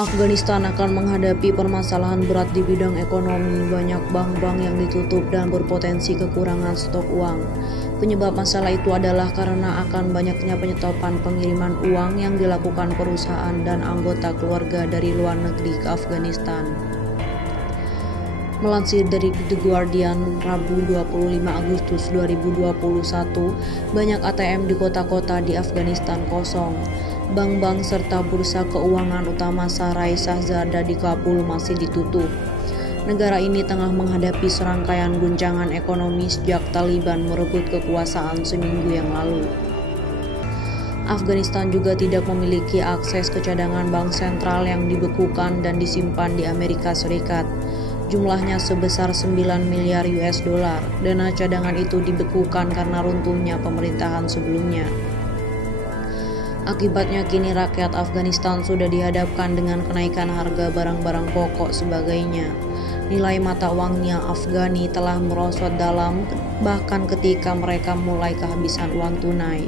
Afghanistan akan menghadapi permasalahan berat di bidang ekonomi. Banyak bank-bank yang ditutup dan berpotensi kekurangan stok uang. Penyebab masalah itu adalah karena akan banyaknya penyetopan pengiriman uang yang dilakukan perusahaan dan anggota keluarga dari luar negeri ke Afghanistan. Melansir dari The Guardian, Rabu 25 Agustus 2021, banyak ATM di kota-kota di Afghanistan kosong. Bank-bank serta bursa keuangan utama Sarai Shahzada di Kabul masih ditutup. Negara ini tengah menghadapi serangkaian guncangan ekonomi sejak Taliban merebut kekuasaan seminggu yang lalu. Afghanistan juga tidak memiliki akses ke cadangan bank sentral yang dibekukan dan disimpan di Amerika Serikat. Jumlahnya sebesar 9 miliar US dollar. Dana cadangan itu dibekukan karena runtuhnya pemerintahan sebelumnya. Akibatnya kini rakyat Afghanistan sudah dihadapkan dengan kenaikan harga barang-barang pokok sebagainya. Nilai mata uangnya Afghani telah merosot dalam bahkan ketika mereka mulai kehabisan uang tunai.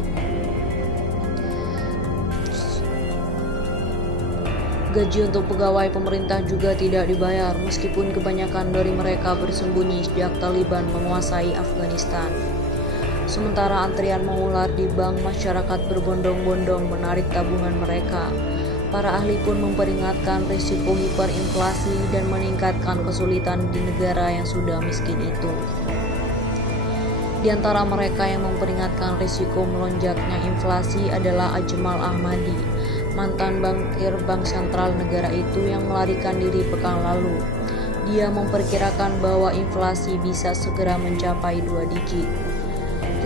Gaji untuk pegawai pemerintah juga tidak dibayar meskipun kebanyakan dari mereka bersembunyi sejak Taliban menguasai Afghanistan. Sementara antrian mengular di bank, masyarakat berbondong-bondong menarik tabungan mereka. Para ahli pun memperingatkan risiko hiperinflasi dan meningkatkan kesulitan di negara yang sudah miskin itu. Di antara mereka yang memperingatkan risiko melonjaknya inflasi adalah Ajmal Ahmadi, mantan bankir bank sentral negara itu yang melarikan diri pekan lalu. Dia memperkirakan bahwa inflasi bisa segera mencapai 2 digit.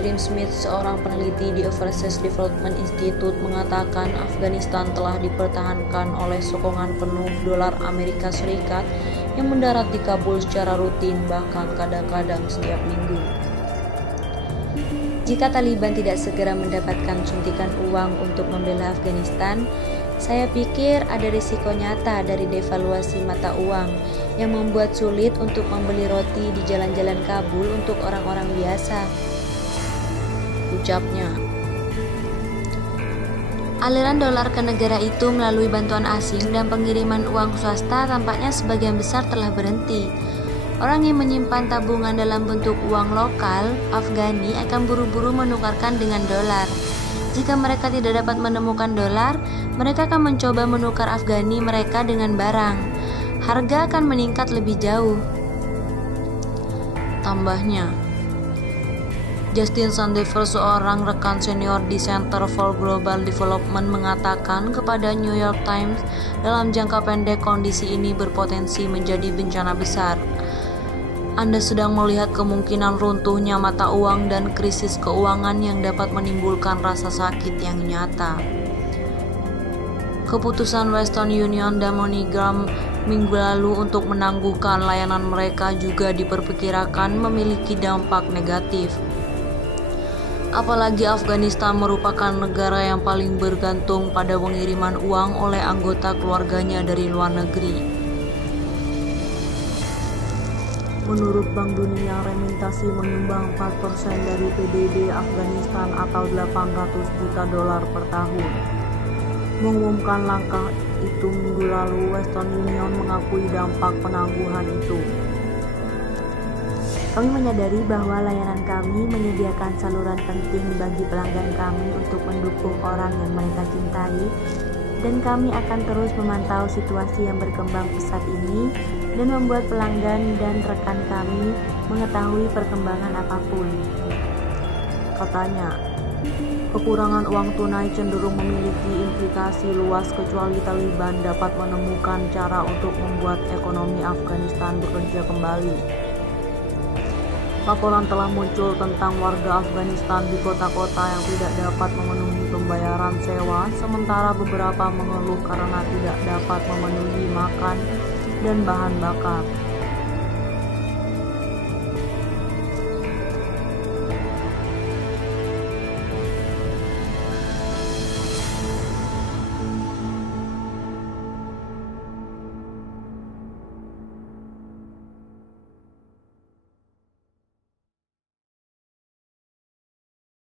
Tim Smith, seorang peneliti di Overseas Development Institute, mengatakan Afghanistan telah dipertahankan oleh sokongan penuh dolar Amerika Serikat yang mendarat di Kabul secara rutin, bahkan kadang-kadang setiap minggu. Jika Taliban tidak segera mendapatkan suntikan uang untuk membela Afghanistan, saya pikir ada risiko nyata dari devaluasi mata uang yang membuat sulit untuk membeli roti di jalan-jalan Kabul untuk orang-orang biasa, ucapnya. Aliran dolar ke negara itu melalui bantuan asing dan pengiriman uang swasta tampaknya sebagian besar telah berhenti. Orang yang menyimpan tabungan dalam bentuk uang lokal Afghani akan buru-buru menukarkan dengan dolar. Jika mereka tidak dapat menemukan dolar, mereka akan mencoba menukar Afghani mereka dengan barang. Harga akan meningkat lebih jauh, tambahnya. Justin Sandefer, seorang rekan senior di Center for Global Development, mengatakan kepada New York Times, dalam jangka pendek kondisi ini berpotensi menjadi bencana besar. Anda sedang melihat kemungkinan runtuhnya mata uang dan krisis keuangan yang dapat menimbulkan rasa sakit yang nyata. Keputusan Western Union dan MoneyGram minggu lalu untuk menangguhkan layanan mereka juga diperkirakan memiliki dampak negatif. Apalagi Afghanistan merupakan negara yang paling bergantung pada pengiriman uang oleh anggota keluarganya dari luar negeri. Menurut Bank Dunia, remittasi menyumbang 4% dari PDB Afghanistan atau 800 juta dolar per tahun. Mengumumkan langkah itu minggu lalu, Western Union mengakui dampak penangguhan itu. Kami menyadari bahwa layanan kami menyediakan saluran penting bagi pelanggan kami untuk mendukung orang yang mereka cintai, dan kami akan terus memantau situasi yang berkembang pesat ini dan membuat pelanggan dan rekan kami mengetahui perkembangan apapun, katanya. Kekurangan uang tunai cenderung memiliki implikasi luas kecuali Taliban dapat menemukan cara untuk membuat ekonomi Afghanistan bekerja kembali. Laporan telah muncul tentang warga Afghanistan di kota-kota yang tidak dapat memenuhi pembayaran sewa, sementara beberapa mengeluh karena tidak dapat memenuhi makan dan bahan bakar.